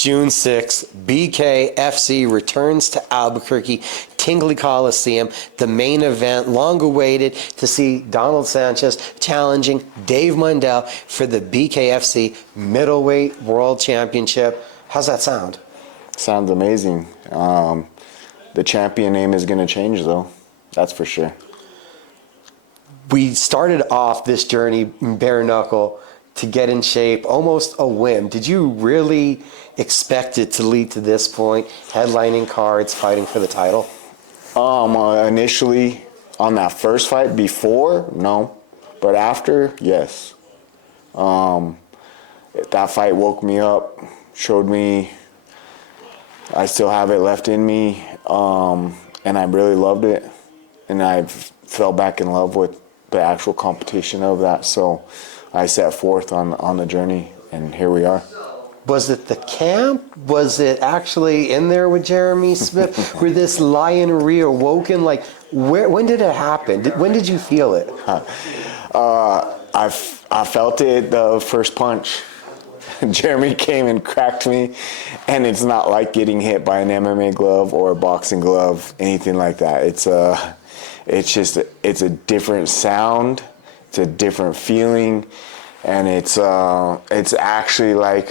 June 6th, BKFC returns to Albuquerque, Tingley Coliseum, the main event, long awaited to see Donald Sanchez challenging Dave Mundell for the BKFC Middleweight World Championship. How's that sound? Sounds amazing. The champion name is going to change, though. That's for sure. We started off this journey bare-knuckle to get in shape, almost a whim. Did you really expect it to lead to this point, headlining cards, fighting for the title? Initially, on that first fight, before, no. But after, yes. That fight woke me up, showed me I still have it left in me, and I really loved it. And I fell back in love with the actual competition of that. So I set forth on the journey, and here we are. Was it the camp? Was it actually in there with Jeremy Smith? Were this lion reawoken? Like, when did it happen? When did you feel it? I felt it the first punch. Jeremy came and cracked me, and it's not like getting hit by an MMA glove or a boxing glove, anything like that. It's a different sound, it's a different feeling, and it's actually like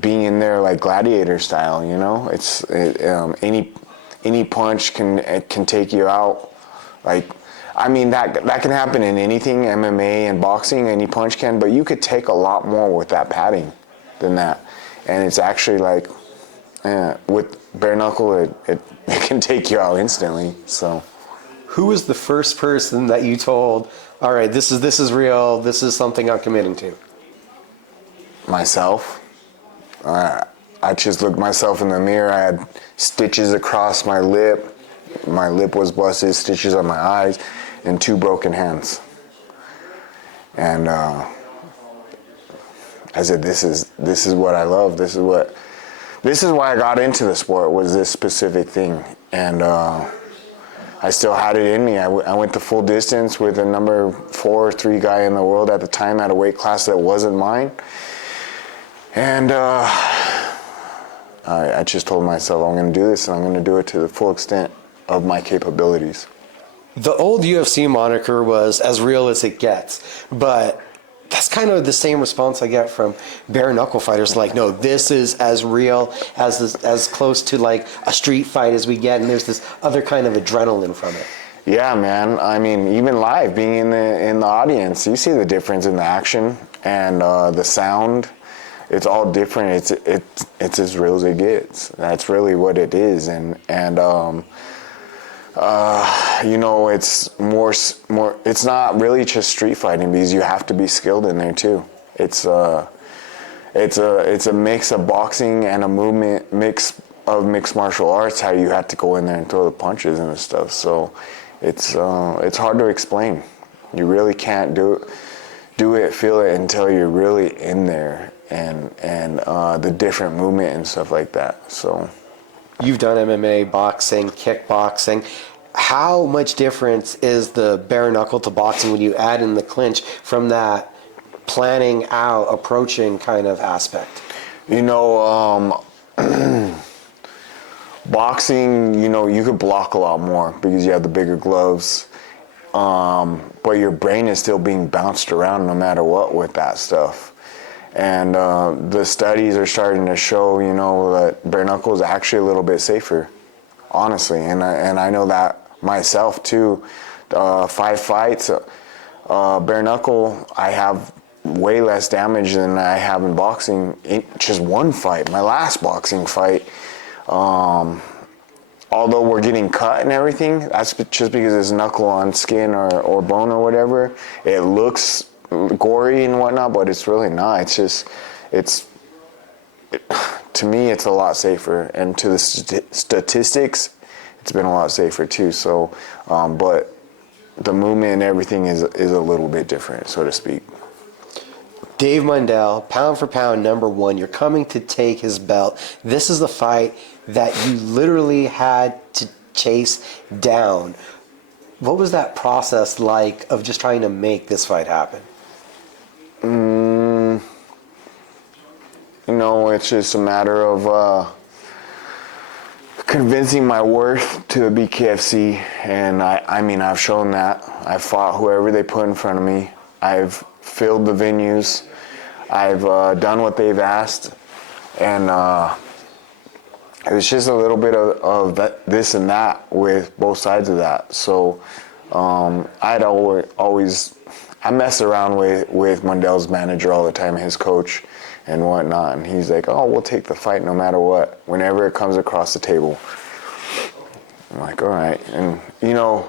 being in there like gladiator style, you know. Any punch can take you out. Like, I mean, that can happen in anything, MMA and boxing, any punch can, but you could take a lot more with that padding than that. And it's actually like, with bare knuckle, it can take you out instantly, so. Who was the first person that you told, all right, this is real, this is something I'm committing to? Myself. I just looked myself in the mirror. I had stitches across my lip. My lip was busted, stitches on my eyes, and 2 broken hands. And I said, this is what I love. This is why I got into the sport, was this specific thing. And I still had it in me. I went the full distance with a number 4 or 3 guy in the world at the time at a weight class that wasn't mine. And I just told myself, I'm going to do this, and I'm going to do it to the full extent of my capabilities. The old UFC moniker was as real as it gets, but that's kind of the same response I get from bare-knuckle fighters. Like, no, this is as real, as close to like a street fight as we get, and there's this other kind of adrenaline from it. Yeah, man. I mean, even live, being in the audience, you see the difference in the action and the sound. It's all different. It's as real as it gets. That's really what it is, and you know, it's more. It's not really just street fighting, because you have to be skilled in there too. It's a mix of boxing and a movement mix of mixed martial arts. How you have to go in there and throw the punches and stuff. So it's hard to explain. You really can't do it, feel it until you're really in there, and the different movement and stuff like that. So. You've done MMA, boxing, kickboxing. How much difference is the bare knuckle to boxing when you add in the clinch from that planning out, approaching kind of aspect? You know, boxing, you know, you could block a lot more because you have the bigger gloves. But your brain is still being bounced around no matter what with that stuff. And the studies are starting to show, you know, that bare knuckle is actually a little bit safer, honestly. And I know that myself too. 5 fights, bare knuckle, I have way less damage than I have in boxing. In just 1 fight, my last boxing fight. Although we're getting cut and everything, that's just because it's knuckle on skin or bone or whatever. It looks gory and whatnot, but it's really not. To me, it's a lot safer, and to the statistics, it's been a lot safer too. So, but the movement and everything is a little bit different, so to speak. Dave Mundell, pound for pound, #1. You're coming to take his belt. This is the fight that you literally had to chase down. What was that process like of just trying to make this fight happen? You know, it's just a matter of convincing my worth to the BKFC, and I mean, I've shown that. I've fought whoever they put in front of me. I've filled the venues. I've done what they've asked, and it was just a little bit of that, this and that with both sides of that. So I'd always I mess around with Mundell's manager all the time, his coach and whatnot, and he's like, oh, we'll take the fight no matter what, whenever it comes across the table. I'm like, all right. And, you know,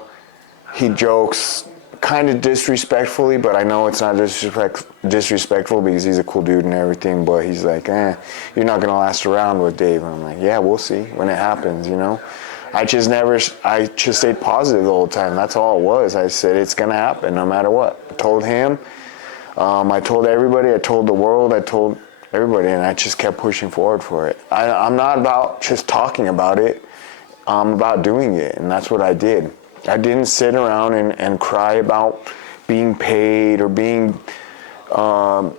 he jokes kind of disrespectfully, but I know it's not disrespectful because he's a cool dude and everything, but he's like, you're not going to last around with Dave. And I'm like, yeah, we'll see when it happens, you know. I just stayed positive the whole time. That's all it was. I said, it's going to happen no matter what. I told him, I told everybody, I told the world, I told everybody, and I just kept pushing forward for it. I'm not about just talking about it. I'm about doing it, and that's what I did. I didn't sit around and cry about being paid or being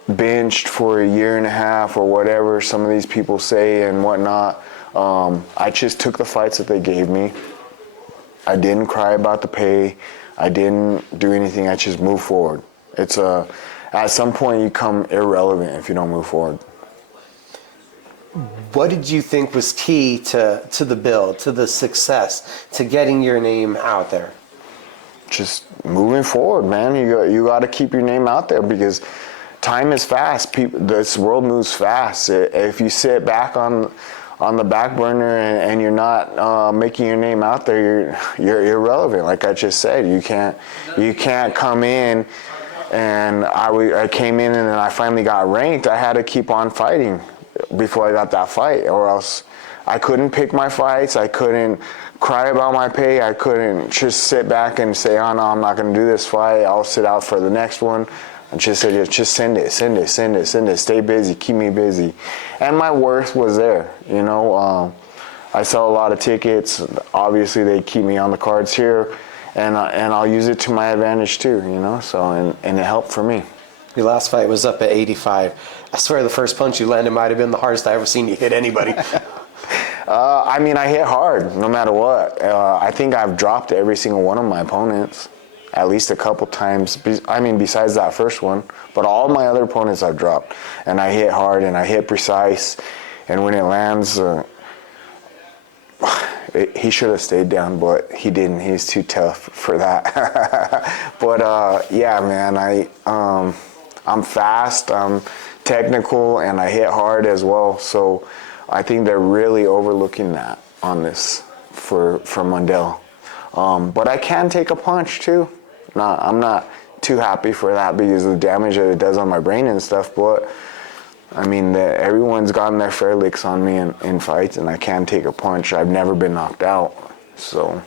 benched for a year and a half or whatever some of these people say and whatnot. I just took the fights that they gave me. I didn't cry about the pay. I didn't do anything. I just moved forward. It's at some point you become irrelevant if you don't move forward. What did you think was key to the build, to the success, to getting your name out there? Just moving forward, man. You got to keep your name out there because time is fast. This world moves fast. If you sit back on the back burner and you're not making your name out there, you're irrelevant. Like I just said, you can't come in. And I came in and then I finally got ranked. I had to keep on fighting before I got that fight, or else I couldn't pick my fights. I couldn't cry about my pay. I couldn't just sit back and say, oh no, I'm not going to do this fight. I'll sit out for the next one. And just said, just send it. Stay busy, keep me busy. And my worth was there, you know. I sell a lot of tickets. Obviously, they keep me on the cards here, and I'll use it to my advantage too, you know. So and it helped for me. Your last fight was up at 85. I swear the first punch you landed might have been the hardest I ever seen you hit anybody. I mean, I hit hard no matter what. I think I've dropped every single one of my opponents at least a couple times. I mean, besides that first one. But all my other opponents I've dropped. And I hit hard and I hit precise. And when it lands, he should have stayed down, but he didn't. He's too tough for that. But yeah, man, I'm fast, I'm technical, and I hit hard as well. So I think they're really overlooking that on this for Mundell. But I can take a punch too. I'm not too happy for that because of the damage that it does on my brain and stuff. But I mean, everyone's gotten their fair licks on me in fights, and I can take a punch. I've never been knocked out, so.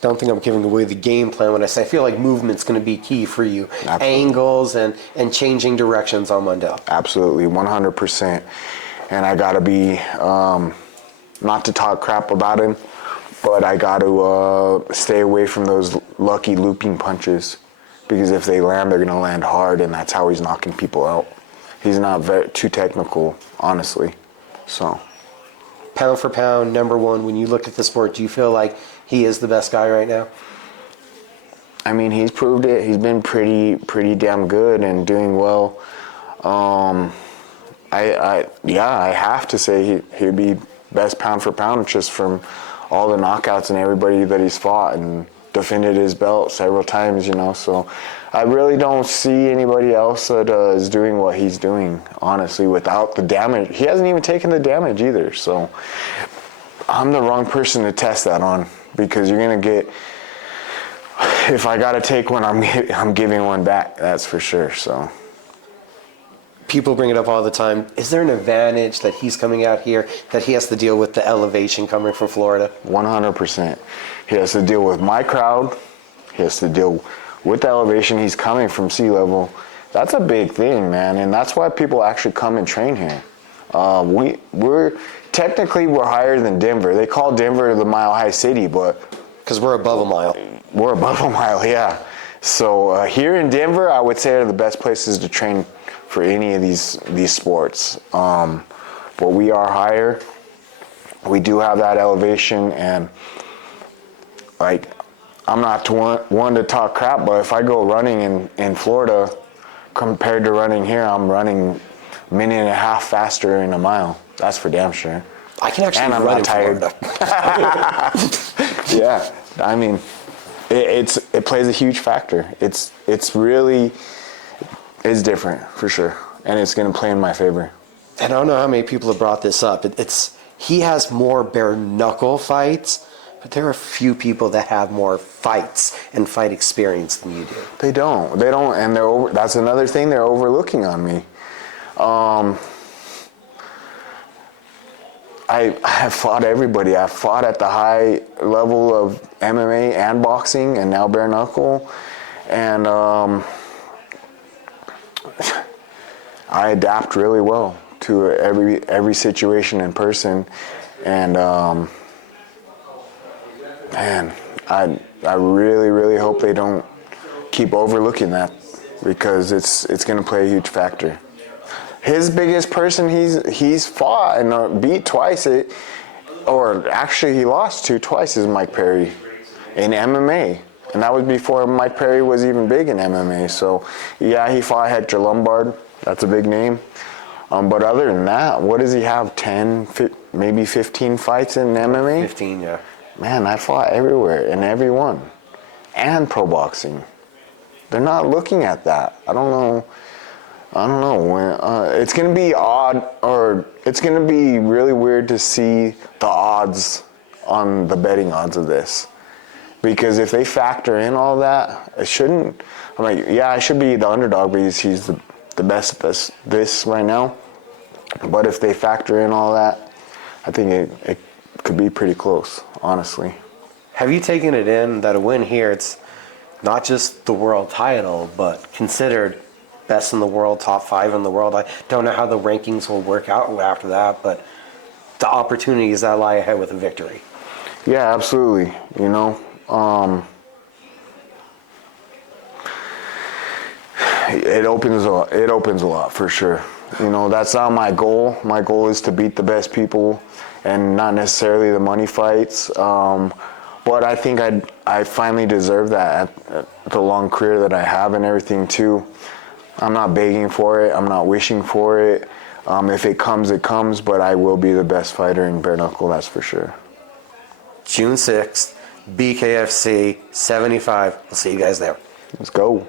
Don't think I'm giving away the game plan when I say I feel like movement's going to be key for you. Absolutely. Angles and changing directions on Mundell. Absolutely, 100%. And I got to be, not to talk crap about him, but I got to stay away from those lucky looping punches because if they land, they're going to land hard, and that's how he's knocking people out. He's not too technical, honestly. So, pound for pound, number one, when you look at the sport, do you feel like he is the best guy right now? I mean, he's proved it. He's been pretty damn good and doing well. I have to say he'd be best pound for pound just from all the knockouts and everybody that he's fought and defended his belt several times, you know. So I really don't see anybody else that is doing what he's doing, honestly, without the damage. He hasn't even taken the damage either. So I'm the wrong person to test that on because you're going to get, if I got to take one, I'm giving one back, that's for sure. So people bring it up all the time. Is there an advantage that he's coming out here, that he has to deal with the elevation coming from Florida? 100%. He has to deal with my crowd. He has to deal with the elevation. He's coming from sea level. That's a big thing, man, and that's why people actually come and train here. We're higher than Denver. They call Denver the Mile High City, but because we're above a mile. We're above a mile, yeah. So here in Denver, I would say are the best places to train for any of these sports. but we are higher. We do have that elevation, and like, I'm not one to talk crap, but if I go running in Florida compared to running here, I'm running a minute and a half faster in a mile. That's for damn sure. I can actually And I'm run not in tired. Florida. Yeah, I mean, it plays a huge factor. It's really different for sure, and it's going to play in my favor. And I don't know how many people have brought this up. He has more bare-knuckle fights, but there are a few people that have more fights and fight experience than you do. They don't, and that's another thing they're overlooking on me. I have fought everybody. I've fought at the high level of MMA and boxing, and now bare knuckle, and I adapt really well to every situation in person, and man, I really hope they don't keep overlooking that, because it's going to play a huge factor. His biggest person he's fought and beat twice, or actually he lost to twice, is Mike Perry in MMA. And that was before Mike Perry was even big in MMA. So yeah, he fought Hector Lombard. That's a big name. But other than that, what does he have? 10, maybe 15 fights in MMA? 15, yeah. Man, I fought everywhere in every one. And pro boxing. They're not looking at that. I don't know when it's gonna be odd, or it's gonna be really weird to see the odds on the betting odds of this, because if they factor in all that, it shouldn't. I'm like, yeah, I should be the underdog because he's the best at this right now. But if they factor in all that, I think it could be pretty close, honestly. Have you taken it in that a win here, it's not just the world title, but considered best in the world, top 5 in the world? I don't know how the rankings will work out after that, but the opportunities that lie ahead with a victory. Yeah, absolutely. You know, it opens a lot for sure. You know, that's not my goal. My goal is to beat the best people, and not necessarily the money fights. But I think I finally deserve that at the long career that I have and everything too. I'm not begging for it. I'm not wishing for it. If it comes, it comes. But I will be the best fighter in bare knuckle, that's for sure. June 6th, BKFC 75. We'll see you guys there. Let's go.